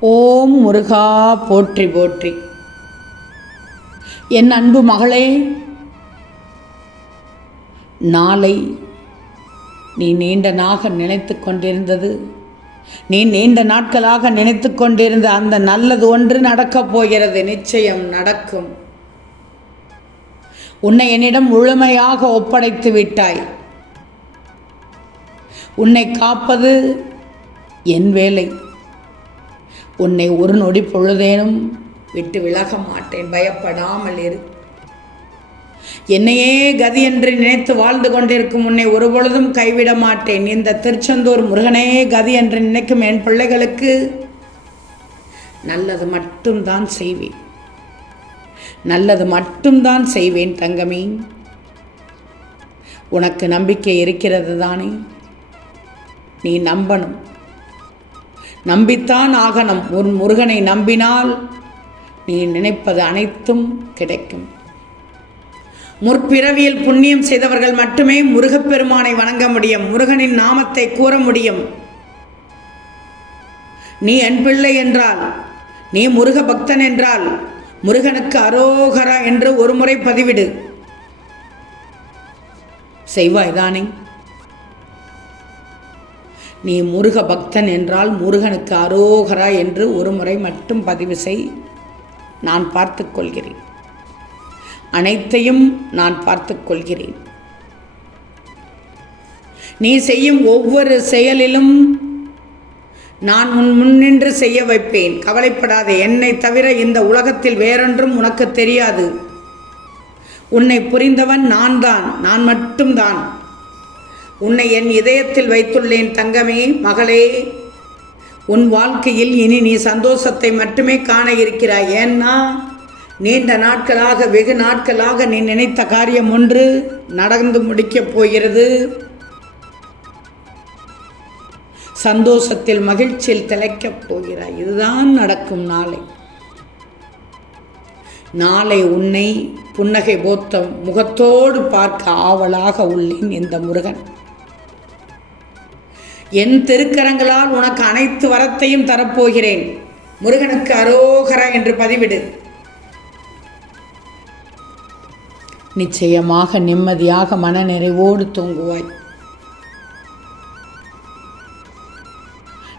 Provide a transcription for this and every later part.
ஓம் முருகா போற்றி போற்றி. என் அன்பு மகளே நாளை நீ நீண்ட நாக நினைத்து கொண்டிருந்தது. நீ நீண்ட நாட்களாக நினைத்து கொண்டிருந்த அந்த நல்லது ஒன்று நடக்கப் போகிறது. நிச்சயம் நடக்கும். உன்னை என்னிடம் முழுமையாக ஒப்படைத்து விட்டாய். உன்னை காப்பது என் வேலை. உன்னை ஒரு நொடி பொழுதேனும் விட்டு விலக மாட்டேன். பயப்படாமல் இரு. என்னையே கதி என்று நினைத்து வாழ்ந்து கொண்டிருக்கும் உன்னை ஒரு பொழுதும் கைவிட மாட்டேன். இந்த திருச்செந்தூர் முருகனே கதி என்று நினைக்கும் என் பிள்ளைகளுக்கு நல்லது மட்டும்தான் செய்வேன். நல்லது மட்டும்தான் செய்வேன் தங்கமே. உனக்கு நம்பிக்கை இருக்கிறது தானே? நீ நம்பணும். நம்பித்தான் ஆகணும். உன் முருகனை நம்பினால் நீ நினைப்பது அனைத்தும் கிடைக்கும். முற்பிறவியில் புண்ணியம் செய்தவர்கள் மட்டுமே முருகப்பெருமானை வணங்க முடியும். முருகனின் நாமத்தை கூற முடியும். நீ என் பிள்ளை என்றால் நீ முருக பக்தன் என்றால் முருகனுக்கு அரோகரா என்று ஒரு முறை பதிவிடு. செய்வாய்தானே நீ முருக பக்தன் என்றால் முருகனுக்கு அரோகரா என்று ஒரு முறை மட்டும் பதிவு செய். நான் பார்த்து கொள்கிறேன். அனைத்தையும் நான் பார்த்து கொள்கிறேன். நீ செய்யும் ஒவ்வொரு செயலிலும் நான் உன் முன்னின்று செய்ய வைப்பேன். கவலைப்படாதே. என்னை தவிர இந்த உலகத்தில் வேறொன்றும் உனக்கு தெரியாது. உன்னை புரிந்தவன் நான் தான். நான் மட்டும்தான். உன்னை என் இதயத்தில் வைத்துள்ளேன் தங்கமே மகளே. உன் வாழ்க்கையில் இனி நீ சந்தோஷத்தை மட்டுமே காண இருக்கிறாய். ஏன்னா நீண்ட நாட்களாக வெகு நாட்களாக நீ நினைத்த காரியம் ஒன்று நடந்து முடிக்கப் போகிறது. சந்தோஷத்தில் மகிழ்ச்சியில் திளைக்கப் போகிறாய். இதுதான் நடக்கும் நாளை. நாளை உன்னை புன்னகை போத்த முகத்தோடு பார்க்க ஆவலாக உள்ளேன் இந்த முருகன். என் திருக்கரங்களால் உனக்கு அனைத்து வரத்தையும் தரப்போகிறேன். முருகனுக்கு அரோகரா என்று பதிவிடு. நிச்சயமாக நிம்மதியாக மனநிறைவோடு தூங்குவாய்.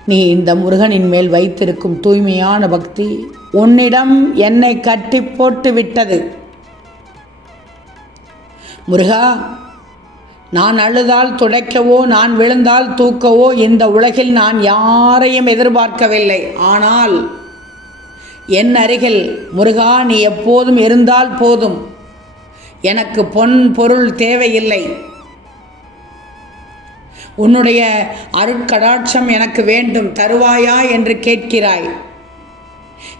நீ இந்த முருகனின் மேல் வைத்திருக்கும் தூய்மையான பக்தி உன்னிடம் என்னை கட்டி போட்டு விட்டது முருகா நான் அழுதால் துடைக்கவோ நான் விழுந்தால் தூக்கவோ இந்த உலகில் நான் யாரையும் எதிர்பார்க்கவில்லை. ஆனால் என் அருகில் முருகா நீ எப்போதும் இருந்தால் போதும். எனக்கு பொன் பொருள் தேவையில்லை. உன்னுடைய அருட்கடாட்சம் எனக்கு வேண்டும். தருவாயா என்று கேட்கிறாய்.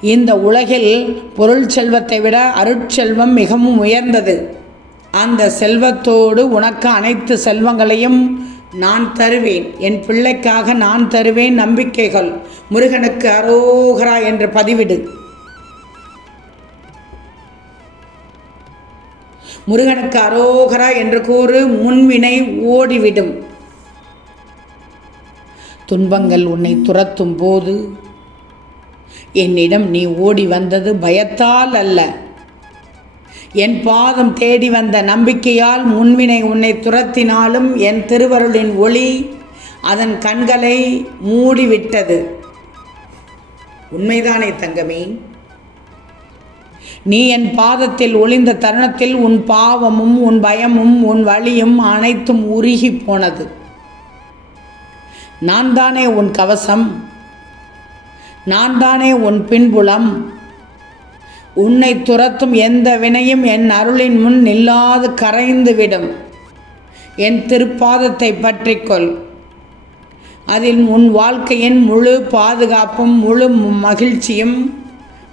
இந்த உலகில் பொருள் செல்வத்தை விட அருட்செல்வம் மிகவும் உயர்ந்தது. அந்த செல்வத்தோடு உனக்கு அனைத்து செல்வங்களையும் நான் தருவேன். என் பிள்ளைக்காக நான் தருவேன் நம்பிக்கைகள். முருகனுக்கு அரோகரா என்று பதிவிடு. முருகனுக்கு அரோகரா என்று கூறு முன்வினை ஓடிவிடும். துன்பங்கள் உன்னை துரத்தும் போது என்னிடம் நீ ஓடி வந்தது பயத்தால் அல்ல. என் பாதம் தேடி வந்த நம்பிக்கையால் முன்வினை உன்னை துரத்தினாலும் என் திருவருளின் ஒளி அதன் கண்களை மூடிவிட்டது. உண்மைதானே தங்கமே? நீ என் பாதத்தில் ஒளிந்த தருணத்தில் உன் பாவமும் உன் பயமும் உன் வழியும் அனைத்தும் உருகி போனது. நான் தானே உன் கவசம்? நான் தானே உன் பின்புலம்? உன்னை துரத்தும் எந்த வினையும் என் அருளின் முன் நில்லாது கரைந்துவிடும். என் திருப்பாதத்தை பற்றிக்கொள். அதில் உன் வாழ்க்கையின் முழு பாதுகாப்பும் முழு மகிழ்ச்சியும்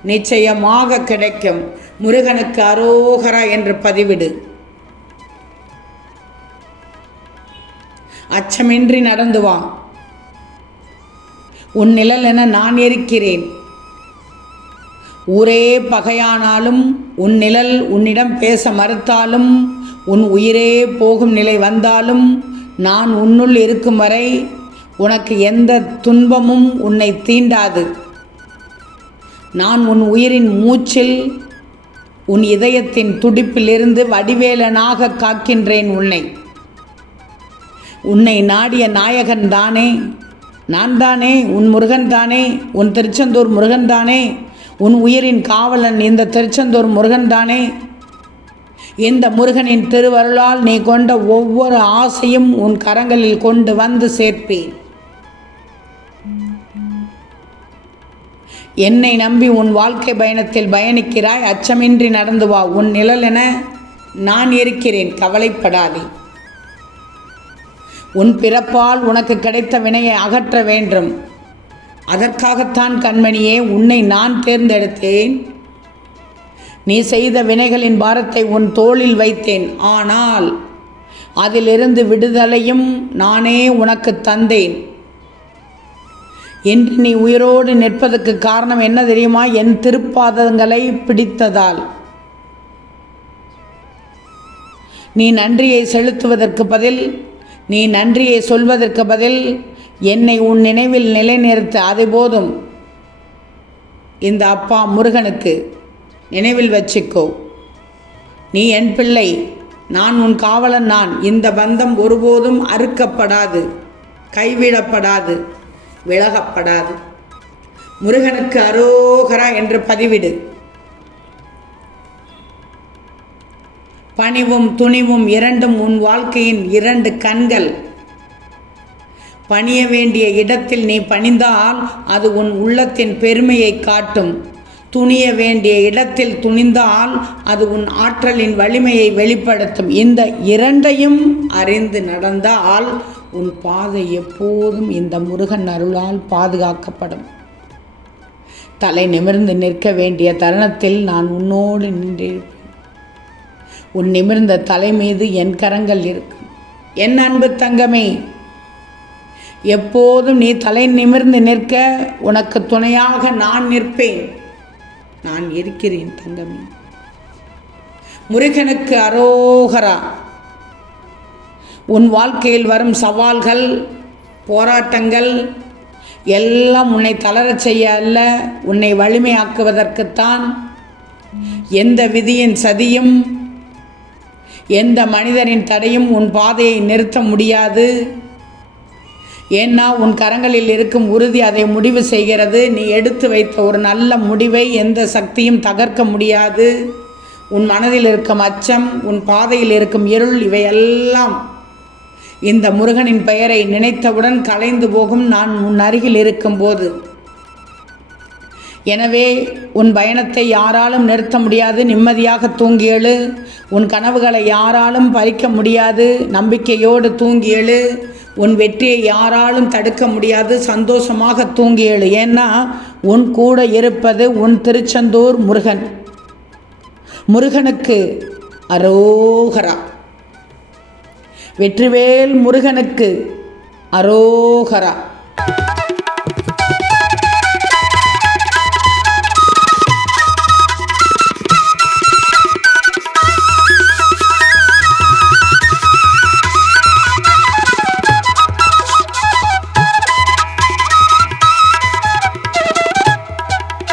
நிச்சயமாக கிடைக்கும். முருகனுக்கு அரோகரா என்று பதிவிடு. அச்சமின்றி நடந்து வா. உன் நிழல் என நான் இருக்கிறேன் ஊரே பகையானாலும் உன் நிழல் உன்னிடம் பேச மறுத்தாலும் உன் உயிரே போகும் நிலை வந்தாலும் நான் உன்னுள் இருக்கும் வரை உனக்கு எந்த துன்பமும் உன்னை தீண்டாது. நான் உன் உயிரின் மூச்சில் உன் இதயத்தின் துடிப்பிலிருந்து வடிவேலனாக காக்கின்றேன் உன்னை. உன்னை நாடிய நாயகன் தானே நான் தானே உன் முருகன் தானே உன் திருச்செந்தூர் முருகன் தானே உன் உயிரின் காவலன் இந்த திருச்செந்தூர் முருகன் தானே இந்த முருகனின் திருவருளால் நீ கொண்ட ஒவ்வொரு ஆசையும் உன் கரங்களில் கொண்டு வந்து சேர்ப்பேன். என்னை நம்பி உன் வாழ்க்கை பயணத்தில் பயணிக்கிறாய். அச்சமின்றி நடந்து வா. உன் நிழல் என நான் இருக்கிறேன். கவலைப்படாதே. உன் பிறப்பால் உனக்கு கிடைத்த வினையை அகற்ற வேண்டும். அதற்காகத்தான் கண்மணியே உன்னை நான் தேர்ந்தெடுத்தேன். நீ செய்த வினைகளின் பாரத்தை உன் தோளில் வைத்தேன். ஆனால் அதிலிருந்து விடுதலையும் நானே உனக்கு தந்தேன். என்று நீ உயிரோடு நிற்பதற்கு காரணம் என்ன தெரியுமா? என் திருப்பாதங்களை பிடித்ததால். நீ நன்றியை செலுத்துவதற்கு பதில் நீ நன்றியை சொல்வதற்கு பதில் என்னை உன் நினைவில் நிலைநிறுத்த அது போதும். இந்த அப்பா முருகனுக்கு நினைவில் வச்சுக்கோ. நீ என் பிள்ளை நான் உன் காவலன் நான். இந்த பந்தம் ஒருபோதும் அறுக்கப்படாது கைவிடப்படாது விலகப்படாது. முருகனுக்கு அரோகரா என்று பதிவிடு. பணிவும் துணிவும் இரண்டும் உன் வாழ்க்கையின் இரண்டு கண்கள். பணிய வேண்டிய இடத்தில் நீ பணிந்தால் அது உன் உள்ளத்தின் பெருமையை காட்டும். துணிய வேண்டிய இடத்தில் துணிந்தால் அது உன் ஆற்றலின் வலிமையை வெளிப்படுத்தும். இந்த இரண்டையும் அறிந்து நடந்தால் உன் பாதை எப்போதும் இந்த முருகன் அருளால் பாதுகாக்கப்படும். தலை நிமிர்ந்து நிற்க வேண்டிய தருணத்தில் நான் உன்னோடு நின்றிருப்பேன். உன் நிமிர்ந்த தலை மீது என் கரங்கள் இருக்கும். என் அன்பு தங்கமே எப்போதும் நீ தலை நிமிர்ந்து நிற்க உனக்கு துணையாக நான் நிற்பேன். நான் இருக்கிறேன் தங்கமே. முருகனுக்கு அரோகரா. உன் வாழ்க்கையில் வரும் சவால்கள் போராட்டங்கள் எல்லாம் உன்னை தளரச் செய்ய அல்ல உன்னை வலிமையாக்குவதற்குத்தான். எந்த விதியின் சதியும் எந்த மனிதனின் தடையும் உன் பாதையை நிறுத்த முடியாது. ஏன்னா உன் கரங்களில் இருக்கும் உறுதி அதை முடிவு செய்கிறது. நீ எடுத்து வைத்த ஒரு நல்ல முடிவை எந்த சக்தியும் தகர்க்க முடியாது. உன் மனதில் இருக்கும் அச்சம் உன் பாதையில் இருக்கும் இருள் இவையெல்லாம் இந்த முருகனின் பெயரை நினைத்தவுடன் கலைந்து போகும் நான் உன் அருகில் இருக்கும்போது. எனவே உன் பயணத்தை யாராலும் நிறுத்த முடியாது. நிம்மதியாக தூங்கி எழு. உன் கனவுகளை யாராலும் பறிக்க முடியாது. நம்பிக்கையோடு தூங்கி எழு. உன் வெற்றியை யாராலும் தடுக்க முடியாது. சந்தோஷமாக தூங்கி எழு. ஏன்னா உன் கூட இருப்பது உன் திருச்செந்தூர் முருகன். முருகனுக்கு அரோகரா. வெற்றிவேல் முருகனுக்கு அரோகரா.